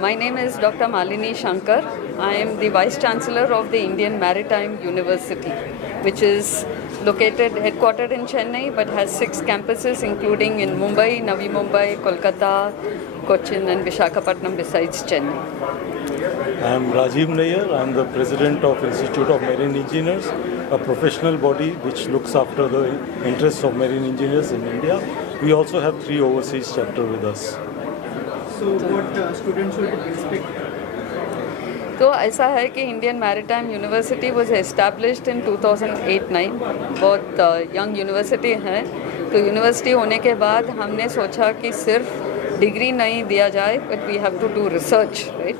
My name is Dr. Malini Shankar. I am the Vice Chancellor of the Indian Maritime University, which is headquartered in Chennai, but has 6 campuses, including in Mumbai, Navi Mumbai, Kolkata, Cochin, and Visakhapatnam, besides Chennai. I am Rajiv Nair. I am the President of Institute of Marine Engineers, a professional body which looks after the interests of marine engineers in India. We also have 3 overseas chapters with us. So what students should expect? तो ऐसा है कि Indian maritime university was established in 2008-9, बहुत young university है। तो university होने के बाद हमने सोचा कि सिर्फ डिग्री नहीं दिया जाए, but we have to do research, right,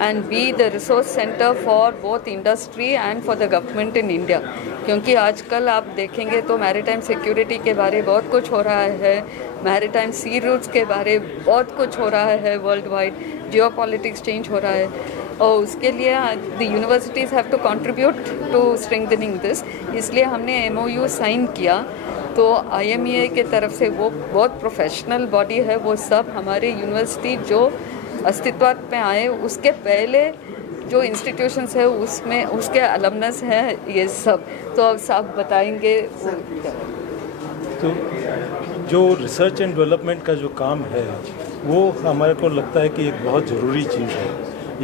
and be the resource centre for both industry and for the government in India. क्योंकि आजकल आप देखेंगे तो मैरीटाइम सिक्योरिटी के बारे बहुत कुछ हो रहा है, मैरीटाइम सी रूट्स के बारे बहुत कुछ हो रहा है, world wide geopolitics change हो रहा है, और उसके लिए the universities have to contribute to strengthening this. इसलिए हमने MOU साइन किया। तो IMEA के तरफ से वो बहुत प्रोफेशनल बॉडी है, वो सब हमारे यूनिवर्सिटी जो अस्तित्व में आए उसके पहले जो इंस्टीट्यूशंस है उसमें उसके अलमनस हैं ये सब। तो अब साहब बताएंगे। तो जो रिसर्च एंड डेवलपमेंट का जो काम है वो हमारे को लगता है कि एक बहुत ज़रूरी चीज़ है।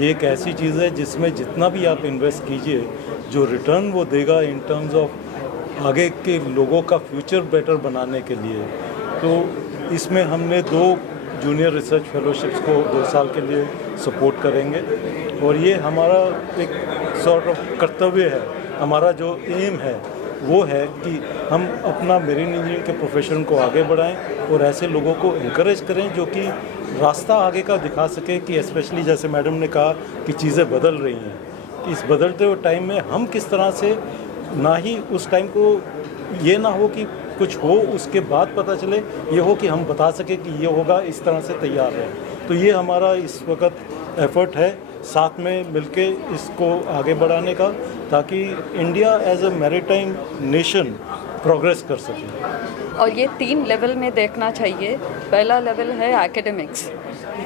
ये एक ऐसी चीज़ है जिसमें जितना भी आप इन्वेस्ट कीजिए, जो रिटर्न वो देगा इन टर्म्स ऑफ आगे के लोगों का फ्यूचर बेटर बनाने के लिए। तो इसमें हमने 2 जूनियर रिसर्च फेलोशिप्स को 2 साल के लिए सपोर्ट करेंगे, और ये हमारा एक सॉर्ट ऑफ कर्तव्य है। हमारा जो एम है वो है कि हम अपना मेरीन इंजीनियरिंग के प्रोफेशन को आगे बढ़ाएं और ऐसे लोगों को इनकरेज करें जो कि रास्ता आगे का दिखा सके, कि स्पेशली जैसे मैडम ने कहा कि चीज़ें बदल रही हैं, कि इस बदलते हुए टाइम में हम किस तरह से ना ही उस टाइम को ये ना हो कि कुछ हो उसके बाद पता चले, ये हो कि हम बता सके कि ये होगा, इस तरह से तैयार है। तो ये हमारा इस वक्त एफर्ट है साथ में मिलके इसको आगे बढ़ाने का, ताकि India as a maritime nation progress कर सके। और ये 3 लेवल में देखना चाहिए। पहला लेवल है एकेडमिक्स,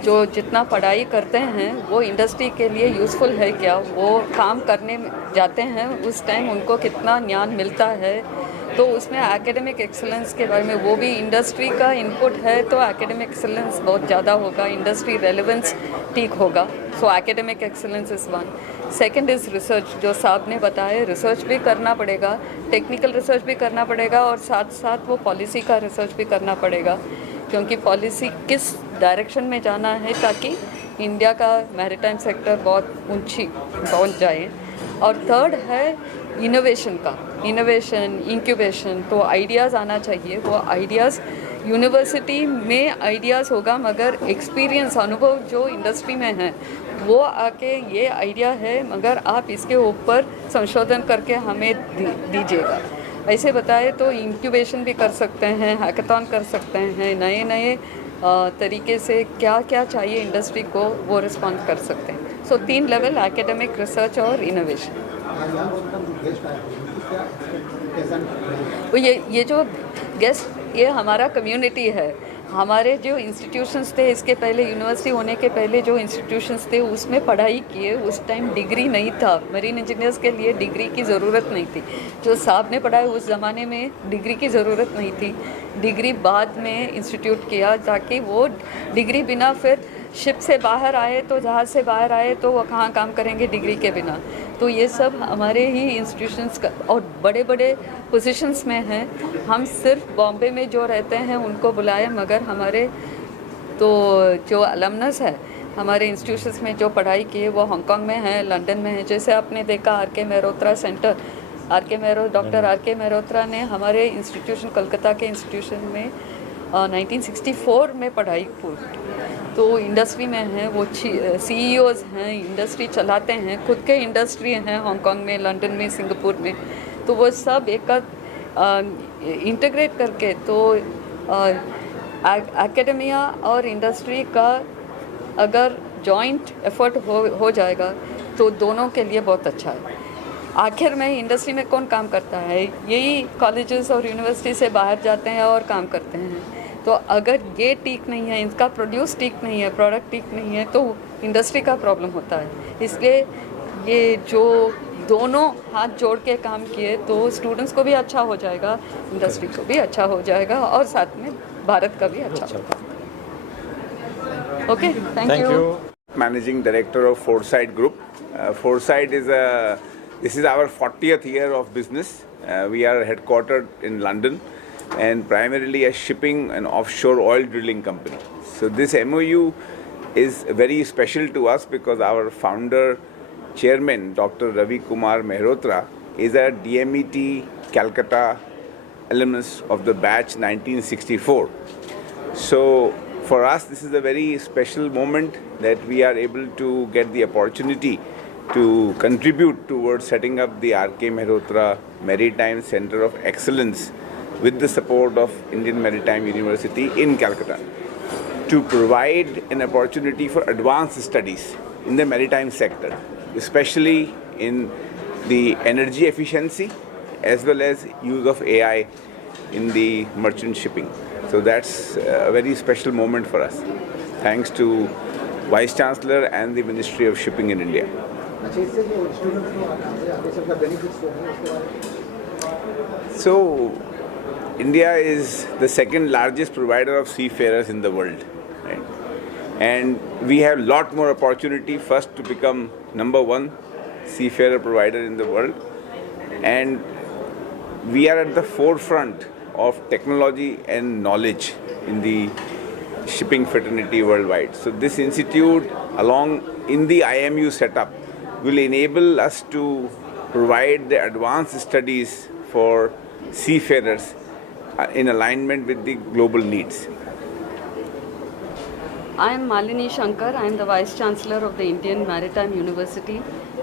जो जितना पढ़ाई करते हैं वो इंडस्ट्री के लिए यूज़फुल है क्या, वो काम करने जाते हैं उस टाइम उनको कितना ज्ञान मिलता है। तो उसमें एकेडमिक एक्सेलेंस के बारे में, वो भी इंडस्ट्री का इनपुट है, तो एकेडमिक एक्सेलेंस बहुत ज़्यादा होगा, इंडस्ट्री रेलेवेंस ठीक होगा। So academic excellence is 1। Second is research, जो साहब ने बताया, रिसर्च भी करना पड़ेगा, टेक्निकल रिसर्च भी करना पड़ेगा, और साथ साथ वो पॉलिसी का रिसर्च भी करना पड़ेगा, क्योंकि पॉलिसी किस डायरेक्शन में जाना है ताकि इंडिया का मैरीटाइम सेक्टर बहुत ऊंची पहुंच जाए। और थर्ड है इनोवेशन का, इनोवेशन इंक्यूबेशन, तो आइडियाज़ आना चाहिए। वो आइडियाज़ यूनिवर्सिटी में आइडियाज़ होगा, मगर एक्सपीरियंस अनुभव जो इंडस्ट्री में है वो आके ये आइडिया है, मगर आप इसके ऊपर संशोधन करके हमें दीजिएगा। ऐसे बताए तो इंक्यूबेशन भी कर सकते हैं, हैकाथॉन कर सकते हैं, नए नए तरीके से क्या क्या चाहिए इंडस्ट्री को वो रिस्पॉन्ड कर सकते हैं। सो 3 लेवल, एकेडमिक, रिसर्च और इनोवेशन। वो ये जो गेस्ट, ये हमारा कम्युनिटी है। हमारे जो इंस्टीट्यूशंस थे, इसके पहले यूनिवर्सिटी होने के पहले जो इंस्टीट्यूशंस थे उसमें पढ़ाई किए, उस टाइम डिग्री नहीं था, मरीन इंजीनियर्स के लिए डिग्री की ज़रूरत नहीं थी। जो साहब ने पढ़ाया उस ज़माने में डिग्री की ज़रूरत नहीं थी, डिग्री बाद में इंस्टीट्यूट किया, ताकि वो डिग्री बिना फिर शिप से बाहर आए तो जहाज़ से बाहर आए तो वो कहाँ काम करेंगे डिग्री के बिना। तो ये सब हमारे ही इंस्टीट्यूशंस का, और बड़े बड़े पोजीशंस में हैं। हम सिर्फ बॉम्बे में जो रहते हैं उनको बुलाए, मगर हमारे तो जो अलमनस है हमारे इंस्टीट्यूशंस में जो पढ़ाई की है वो हांगकांग में है, लंदन में है। जैसे आपने देखा RK Mehrotra centre, doctor RK Mehrotra ने हमारे इंस्टीट्यूशन, कोलकाता के इंस्टीट्यूशन में 1964 में पढ़ाई की। तो इंडस्ट्री में हैं, वो CEOs हैं, इंडस्ट्री चलाते हैं, खुद के इंडस्ट्री हैं हांगकांग में, लंदन में, सिंगापुर में। तो वो सब एक इंटीग्रेट करके, तो एकेडमिया और इंडस्ट्री का अगर जॉइंट एफर्ट हो जाएगा तो दोनों के लिए बहुत अच्छा है। आखिर में इंडस्ट्री में कौन काम करता है, यही कॉलेजेस और यूनिवर्सिटी से बाहर जाते हैं और काम करते हैं। तो अगर ये ठीक नहीं है, इनका प्रोड्यूस ठीक नहीं है, प्रोडक्ट ठीक नहीं है, तो इंडस्ट्री का प्रॉब्लम होता है। इसलिए ये जो दोनों हाथ जोड़ के काम किए तो स्टूडेंट्स को भी अच्छा हो जाएगा, इंडस्ट्री को भी अच्छा हो जाएगा और साथ में भारत का भी अच्छा होगा। Okay, thank you. Managing Director of Foresight Group. Foresight this is our 40th year of business. We are headquartered in London and primarily a shipping and offshore oil drilling company. So this MOU is very special to us because our founder, Chairman Dr. Ravi Kumar Mehrotra is a DMET Calcutta alumnus of the batch 1964. So for us, this is a very special moment that we are able to get the opportunity to contribute towards setting up the R.K. Mehrotra Maritime Center of Excellence with the support of Indian Maritime University in Calcutta to provide an opportunity for advanced studies in the maritime sector, especially in the energy efficiency as well as use of AI in the merchant shipping. So that's a very special moment for us. Thanks to Vice Chancellor and the Ministry of Shipping in India. So India is the second largest provider of seafarers in the world, right? And we have a lot more opportunity first to become number one seafarer provider in the world, and we are at the forefront of technology and knowledge in the shipping fraternity worldwide. So this institute along in the IMU setup will enable us to provide the advanced studies for seafarers in alignment with the global needs. I am Malini Shankar. I am the Vice Chancellor of the Indian Maritime University,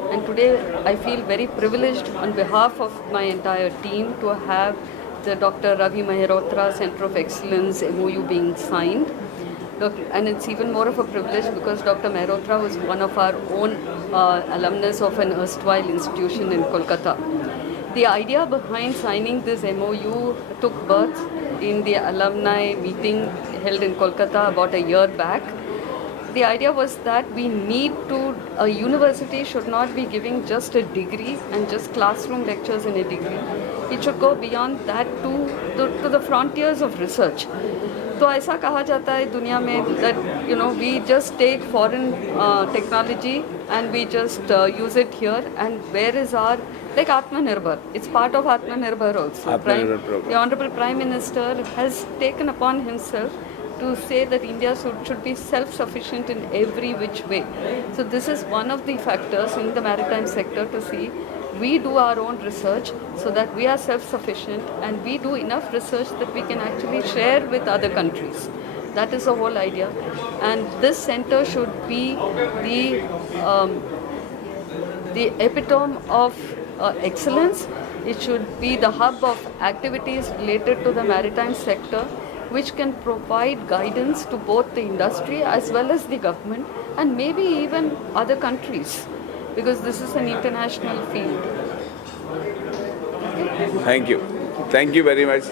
and today I feel very privileged on behalf of my entire team to have the Dr. Ravi Mehrotra Center of Excellence MOU being signed. And it's even more of a privilege because Dr. Mehrotra was one of our own alumnus of an erstwhile institution in Kolkata. The idea behind signing this MOU took birth in the alumni meeting held in Kolkata about a year back. The idea was that we need to, a university should not be giving just a degree and just classroom lectures in a degree. It should go beyond that to the frontiers of research. तो ऐसा कहा जाता है दुनिया में that we just take foreign technology and we just use it here, and where is our like Atmanirbhar? It's part of Atmanirbhar also. Atmanirbhar program. The Honorable Prime Minister has taken upon himself to say that India should be self-sufficient in every which way. So this is one of the factors in the maritime sector to see we do our own research so that we are self-sufficient and we do enough research that we can actually share with other countries. That is the whole idea. And this center should be the epitome of excellence. It should be the hub of activities related to the maritime sector, which can provide guidance to both the industry as well as the government and maybe even other countries, because this is an international field. Thank you. Thank you very much.